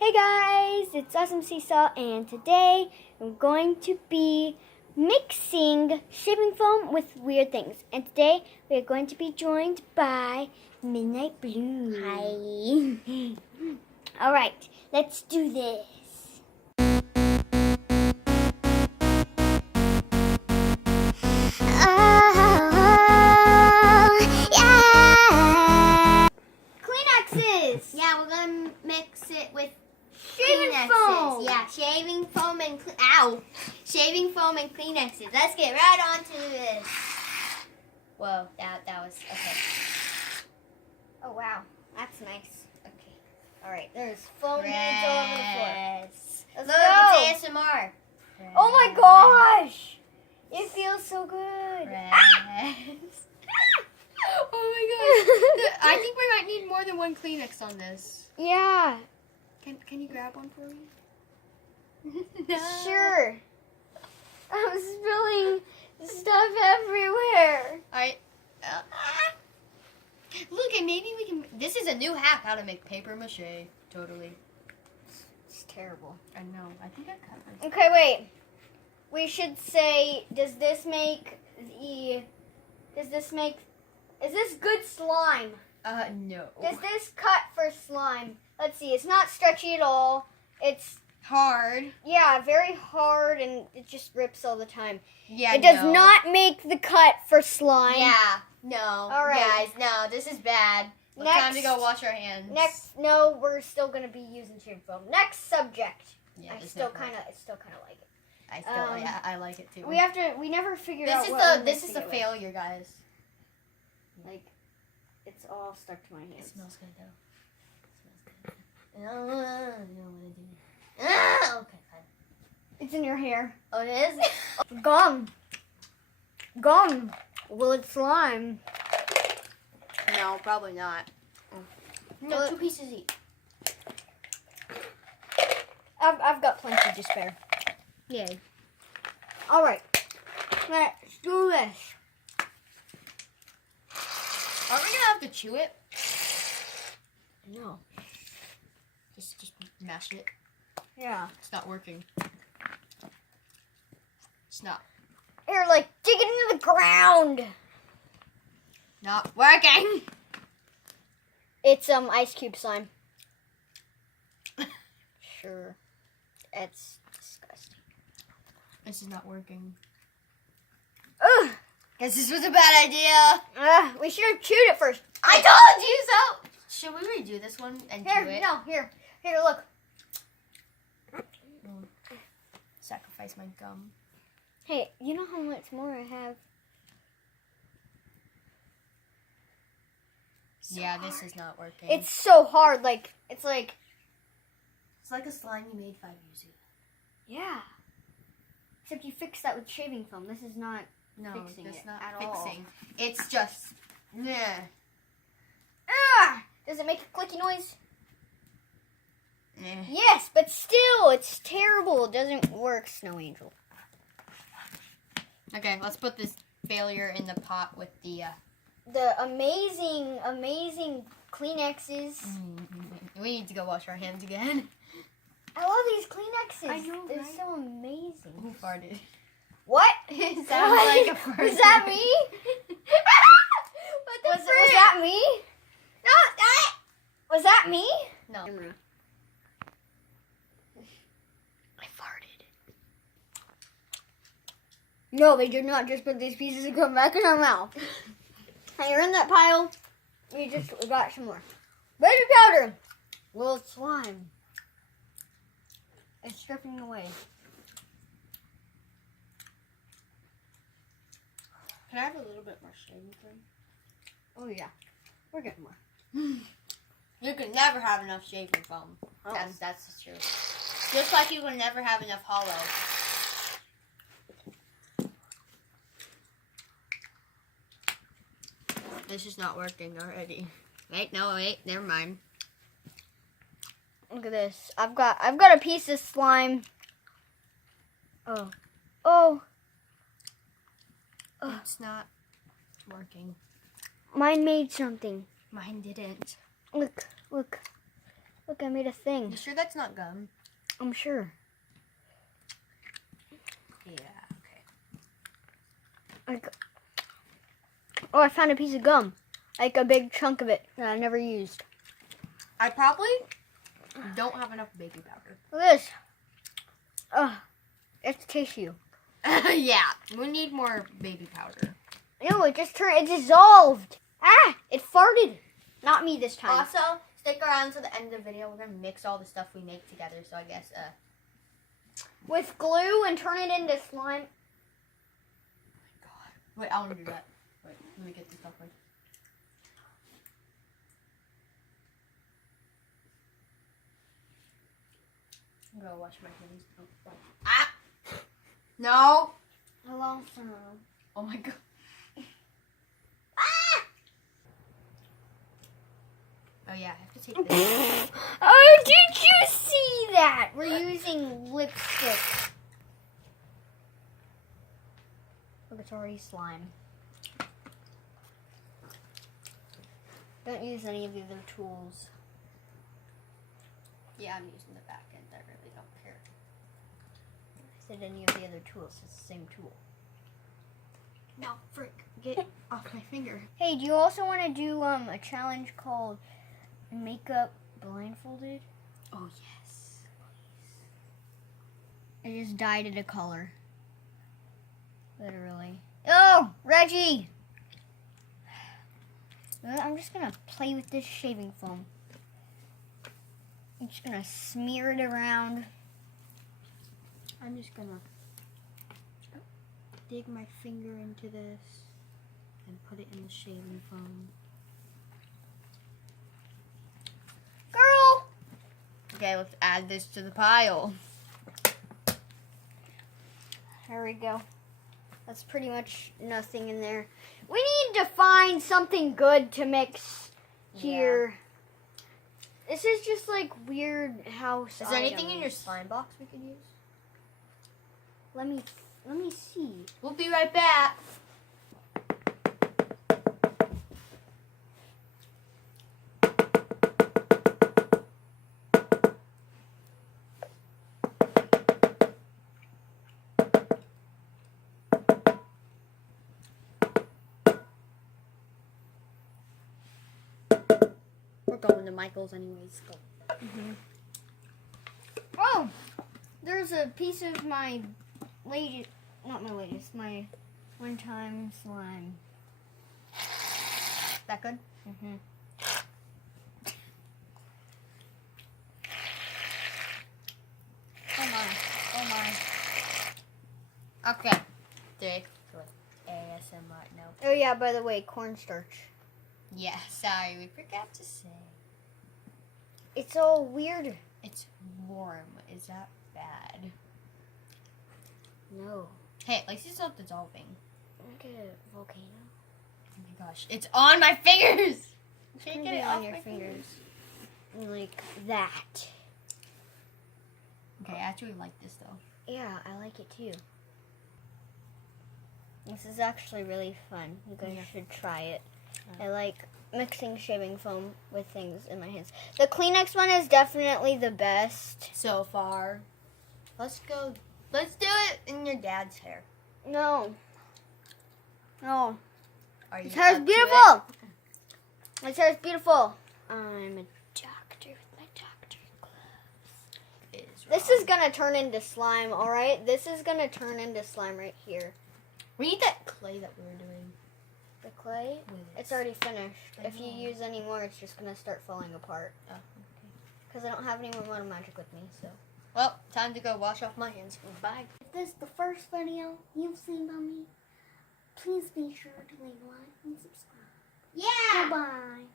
Hey guys, it's Awsomseasalt, and today I'm going to be mixing shaving foam with weird things. And today we are going to be joined by Midnight Blue. Hi. Alright, let's do this. Kleenexes! Yeah, we're gonna mix it with Shaving Kleenexes. foam! Yeah, shaving foam and shaving foam and Kleenexes. Let's get right on to this. Whoa, that was okay. Oh wow, that's nice. Okay. Alright, there's foam beads all over the floor. Let's Look, go. it's ASMR. Oh my gosh! It feels so good. Oh my god. I think we might need more than one Kleenex on this. Yeah, Can you grab one for me? sure. I'm spilling stuff everywhere. Look, and maybe we can. This is a new hack how to make paper mache. Totally. It's terrible. I know. I think I cut it. Okay, wait. We should say, is this good slime? No. Does this cut for slime? Let's see, it's not stretchy at all. It's, Hard. yeah, very hard, and it just rips all the time. Yeah. It does no. not make the cut for slime. Yeah, no. All right. Guys, no, this is bad. Well, time to go wash our hands. No, we're still gonna be using shaving foam. Next subject. Yeah, I this still never kind worked. of like it. I still. Yeah, I like it too. We never figured out This is what we're this is a mixing it with. failure, guys. Like, it's all stuck to my It hands. smells good though. You know what I do. Okay, fine. It's in your hair. Oh, it is? Gum. Will it slime? No, probably not. No, 2 pieces each. I've got plenty to spare. Yay. All right, let's do this. Aren't we gonna have to chew it? No. Just mash it. Yeah. It's not working. It's not You're like digging into the ground. not working. It's ice cube slime. Sure. It's disgusting. This is not working. Ugh. Guess this was a bad idea. We should have chewed it first. I told you so! Should we redo this one and Here, chew it? no, here, look. Sacrifice my gum. Hey, you know how much more I have? Yeah, this is not working. It's so hard, it's like, It's like a slime you made 5 years ago. yeah. Except you fixed that with shaving foam. This is not fixing that's it not at fixing. It's just, yeah. Ah! Does it make a clicky noise? Eh. Yes, but still, it's terrible. It doesn't work, Snow Angel. Okay, let's put this failure in the pot with the. The amazing Kleenexes. We need to go wash our hands again. I love these Kleenexes. I know, They're right? so amazing. Who farted? What? It sounds like a fart. Was that me? What the Was frick? that me? No, that. Was that me? No. I farted. No, they did not just put these pieces and come back in our mouth. And you're in that pile. You just got some more. Baby powder. Well, it's slime. It's dripping away. Can I have a little bit more shaving cream? Oh yeah, we're getting more. You can never have enough shaving foam. Oh. That's true. Just like you can never have enough hollow. This is not working already. Wait, never mind. Look at this. I've got a piece of slime. Oh. It's not working. Mine made something. Mine didn't. Look. Look, I made a thing. You sure that's not gum? I'm sure. Yeah, okay. Oh, I found a piece of gum. Like a big chunk of it that I never used. I probably don't have enough baking powder. Look at this. Oh, it's tissue. Yeah, we need more baby powder. No, it dissolved. Ah, it farted. Not me this time. Also, stick around to the end of the video. We're gonna mix all the stuff we make together. So I guess, With glue and turn it into slime. God. Wait, I want to do that. Wait, let me get this stuff right. I'm gonna wash my hands. Oh, wow. Ah! No! Hello, Oh my god. Oh yeah, I have to take this. Oh, did you see that? We're using lipstick. Look, it's already slime. Don't use any of the other tools. Yeah, I'm using the back end. I really don't care. I said any of the other tools. It's the same tool. No, frick. Get off my finger. Hey, do you also want to do a challenge called Makeup Blindfolded? Oh, yes. I just dyed it a color. Literally. Oh, Reggie! I'm just gonna play with this shaving foam. I'm just gonna smear it around. I'm just gonna dig my finger into this and put it in the shaving foam. Girl! Okay, let's add this to the pile. There we go. That's pretty much nothing in there. We need to find something good to mix here. This is just like weird house Is there anything in items. your slime box we could use? Let me see. We'll be right back. We're going to Michael's anyways. Go. Oh, there's a piece of my my one-time slime. That good? Mm-hmm. Oh my. Okay. Dig. ASMR. No. Oh yeah, by the way, cornstarch. Yeah, sorry, we forgot to say. It's all weird. It's warm. Is that bad? No. Hey, at least it's not dissolving. Like a volcano. Oh my gosh, it's on my fingers! Can't Can't get be it on off your my fingers. Like that. Okay, I actually like this though. Yeah, I like it too. This is actually really fun. You guys should try it. I like mixing shaving foam with things in my hands. The Kleenex one is definitely the best. So far. Let's go. Let's do it in your dad's hair. No. No. Are you His hair's up to beautiful. His hair's beautiful. I'm a doctor with my doctor gloves. it? Is This wrong. is gonna turn into slime, alright? This is gonna turn into slime right here. We need that clay that we were doing. The clay, With it's already finished. I If you know. use any more, it's just gonna start falling apart. Oh, okay. Because I don't have any more Model Magic with me, so. Well, time to go wash off my hands. Bye. If this is the first video you've seen by me, please be sure to leave a like and subscribe. Yeah! Goodbye.